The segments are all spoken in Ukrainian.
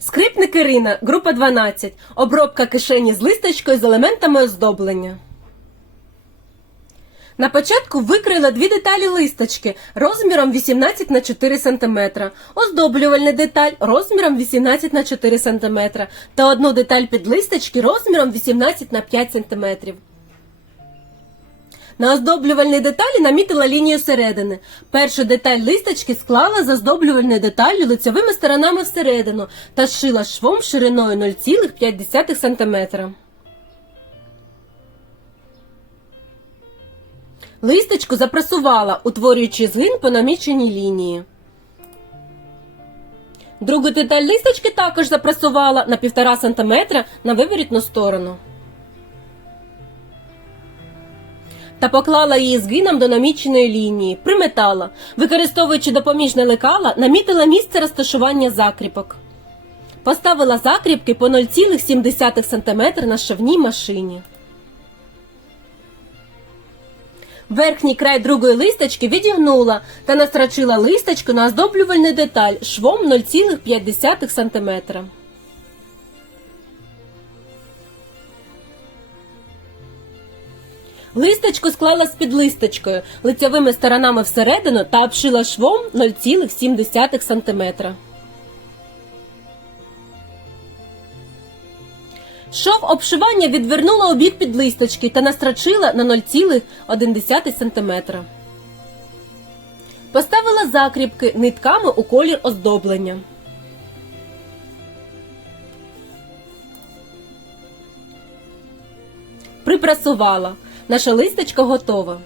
Скрипник Ірина, група 12. Обробка кишені з листочкою з елементами оздоблення. На початку викрила дві деталі листочки розміром 18 на 4 см, оздоблювальна деталь розміром 18 на 4 см та одну деталь під листочки розміром 18 на 5 см. На оздоблювальній деталі намітила лінію середини. Першу деталь листочки склала з оздоблювальною деталлю лицевими сторонами всередину та зшила швом шириною 0,5 см. Листочку запресувала, утворюючи згин по наміченій лінії. Другу деталь листочки також запресувала на 1,5 см на виворітну сторону. Та поклала її згином до наміченої лінії, приметала, використовуючи допоміжне лекала, намітила місце розташування закріпок. Поставила закріпки по 0,7 см на шовній машині. Верхній край другої листочки відігнула та настрочила листочку на оздоблювальну деталь швом 0,5 см. Листочку склала з підлисточкою лицевими сторонами всередину та обшила швом 0,7 см. Шов обшивання відвернула у бік підлисточки та настрочила на 0,1 см. Поставила закріпки нитками у колір оздоблення. Припрасувала. Наша листочка готова.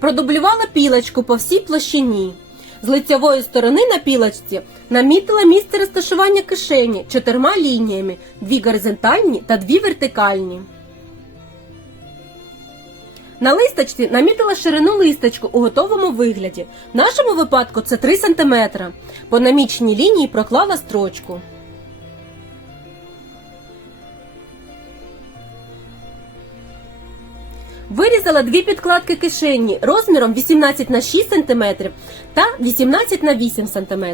Продублювала пілочку по всій площині. З лицевої сторони на пілочці намітила місце розташування кишені чотирма лініями, дві горизонтальні та дві вертикальні. На листочці намітила ширину листочку у готовому вигляді. В нашому випадку це 3 см. По наміченій лінії проклала строчку. Вирізала дві підкладки кишені розміром 18 на 6 см та 18 на 8 см.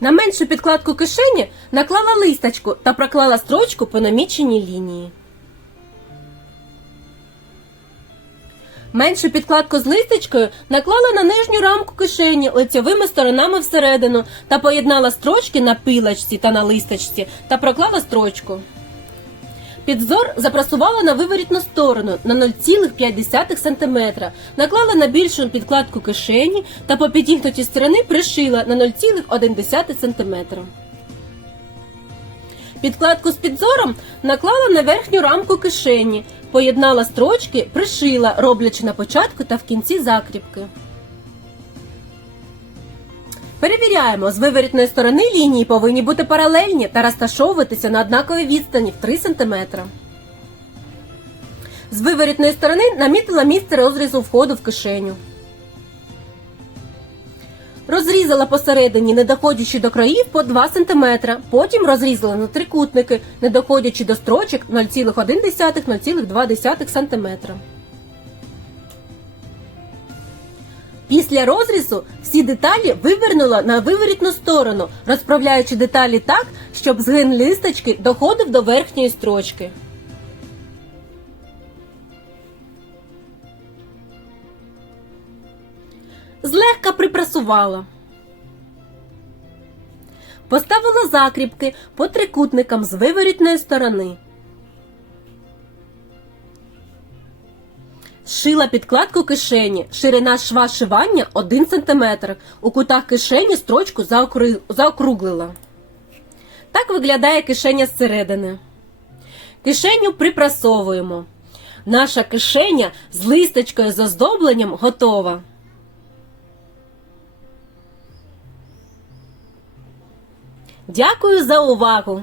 На меншу підкладку кишені наклала листочку та проклала строчку по наміченій лінії. Меншу підкладку з листочкою наклала на нижню рамку кишені лицевими сторонами всередину та поєднала строчки на пилочці та на листочці та проклала строчку. Підзор запрасувала на виворітну сторону на 0,5 см, наклала на більшу підкладку кишені та по підігнутій сторони пришила на 0,1 см. Підкладку з підзором наклала на верхню рамку кишені, поєднала строчки, пришила, роблячи на початку та в кінці закріпки. Перевіряємо, з виворітної сторони лінії повинні бути паралельні та розташовуватися на однаковій відстані в 3 см. З виворітної сторони намітила місце розрізу входу в кишеню. Розрізала посередині, не доходячи до країв по 2 см. Потім розрізала на трикутники, не доходячи до строчок 0,1-0,2 см. Після розрізу всі деталі вивернула на виворітну сторону, розправляючи деталі так, щоб згин листочки доходив до верхньої строчки. Злегка припрасувала. Поставила закріпки по трикутникам з виворітної сторони. Шила підкладку кишені. Ширина шва шивання 1 см. У кутах кишені строчку заокруглила. Так виглядає кишеня зсередини. Кишеню припрасовуємо. Наша кишеня з листочкою з оздобленням готова. Дякую за увагу!